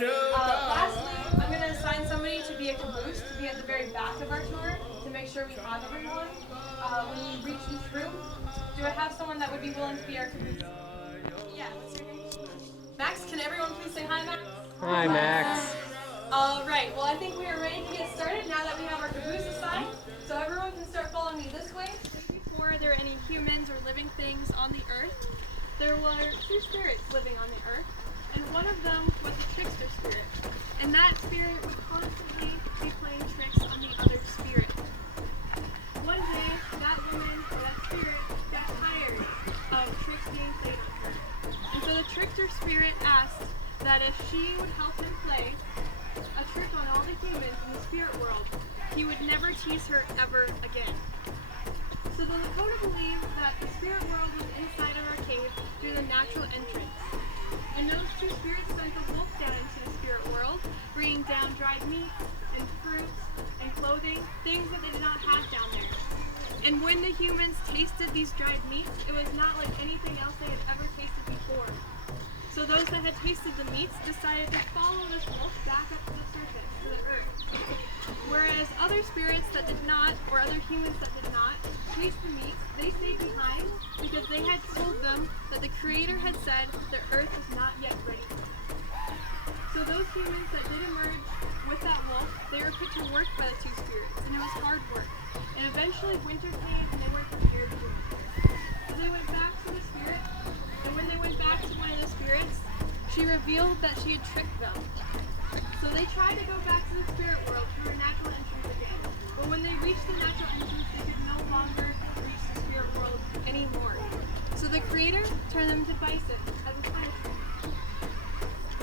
Lastly, I'm going to assign somebody to be a caboose, to be at the very back of our tour, to make sure we have everyone. When we reach each room, do I have someone that would be willing to be our caboose? Yeah, what's your name? Max, can everyone please say hi, Max? Hi, Max. All right, well, I think we are ready to get started now that we have our caboose assigned. So everyone can start following me this way. Before there were any humans or living things on the earth, there were two spirits living on the earth, and one of them was the trickster spirit. And that spirit would constantly be playing tricks on the other spirit. One day, that woman, or that spirit, got tired of tricks being played on her. And so the trickster spirit asked that if she would help him play a trick on all the humans in the spirit world, he would never tease her ever again. So the Lakota believed that the spirit world was inside of our cave through the natural entrance. And those two spirits sent the wolf down into the spirit world, bringing down dried meat and fruits and clothing, things that they did not have down there. And when the humans tasted these dried meats, it was not like anything else they had ever tasted before. So those that had tasted the meats decided to follow this wolf back up to the surface, to the earth. Whereas other spirits that did not, or other humans that did not, taste the meats, they stayed behind because they had told them that the Creator had said the earth was not yet ready for them. So those humans that did emerge with that wolf, they were put to work by the two spirits, and it was hard work. And eventually winter came and they weren't prepared to do it. So they went back to the spirit, and when they went back to one of the spirits, she revealed that she had tricked them. So they tried to go back to the spirit world through a natural entrance again. But when they reached the natural entrance, they could no longer reach the spirit world anymore. So the Creator turned them to bison as a punishment.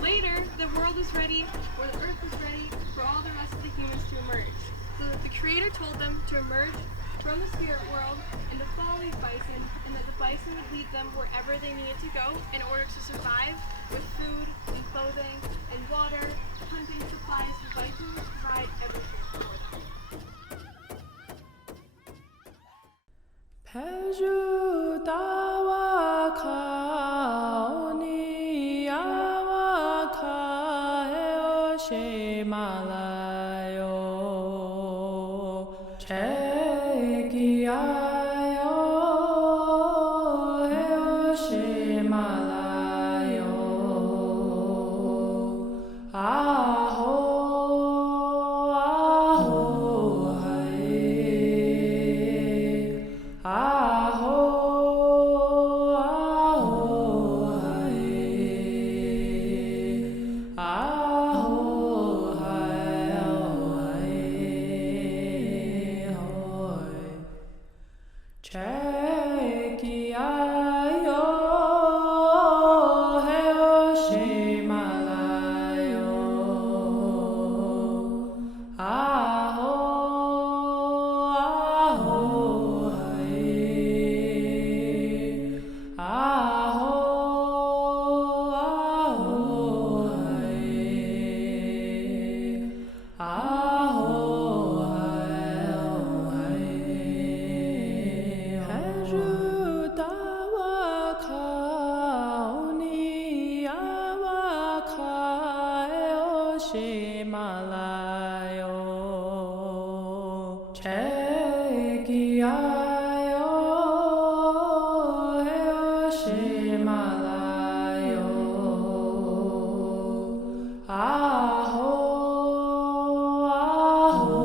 Later, the world was ready, or the earth was ready, for all the rest of the humans to emerge. So that the Creator told them to emerge from the spirit world and to follow these bison, and that the bison would lead them wherever they needed to go in order to survive with food and clothing and water, hunting supplies. The bison would provide everything for them. Pejudawa kaoni awa kaeo shemalayo chekiayo heo shemalayo aho aho hai aho aho hai aho hai hoi chekiayo heo shemalayo aho aho hai aho aho hai aho hai Pejudawa kaoni awa kaeo shemalayo chekiayo heo shemalayo aho aho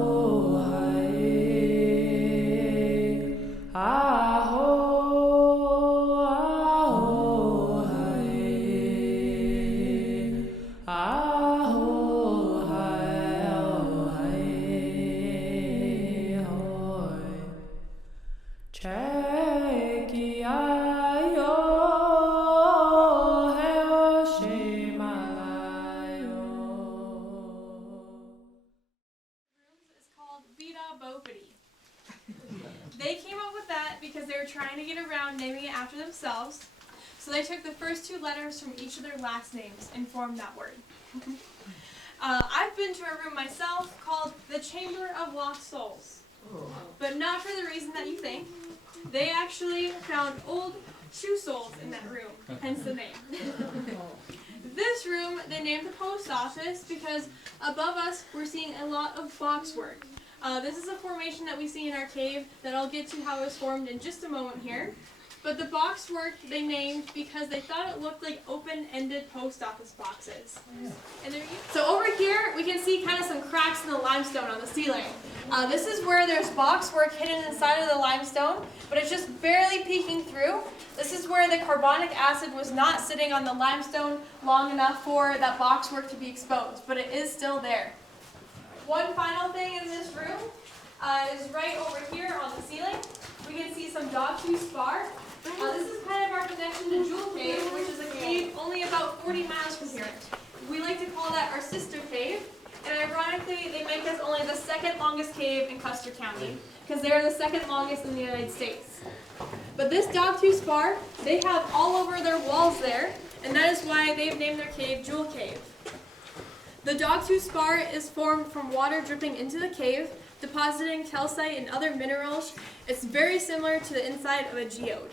hai aho aho hai aho hai hoi chekiayo heo shemalayo. Is called Vida Bopedy. They came up with that because they were trying to get around naming it after themselves. So they took the first two letters from each of their last names and formed that word. I've been to a room myself called the Chamber of Lost Souls. But not for the reason that you think. They actually found old shoe soles in that room, hence the name. This room they named the post office because above us we're seeing a lot of boxwork. This is a formation that we see in our cave that I'll get to how it was formed in just a moment here. But the boxwork they named because they thought it looked like open-ended post office boxes. So over here we can see kind of some cracks in the limestone on the ceiling. This is where there's boxwork hidden inside of the limestone, but it's just barely peeking through. This is where the carbonic acid was not sitting on the limestone long enough for that boxwork to be exposed, but it is still there. One final thing in this room is right over here on the ceiling. We can see some dogtooth spar. This is kind of our connection to Jewel Cave, which is a cave only about 40 miles from here. We like to call that our sister cave, and ironically, they make us only the second longest cave in Custer County, because they're the second longest in the United States. But this dogtooth spar, they have all over their walls there, and that is why they've named their cave Jewel Cave. The dogtooth spar is formed from water dripping into the cave, depositing calcite and other minerals. It's very similar to the inside of a geode.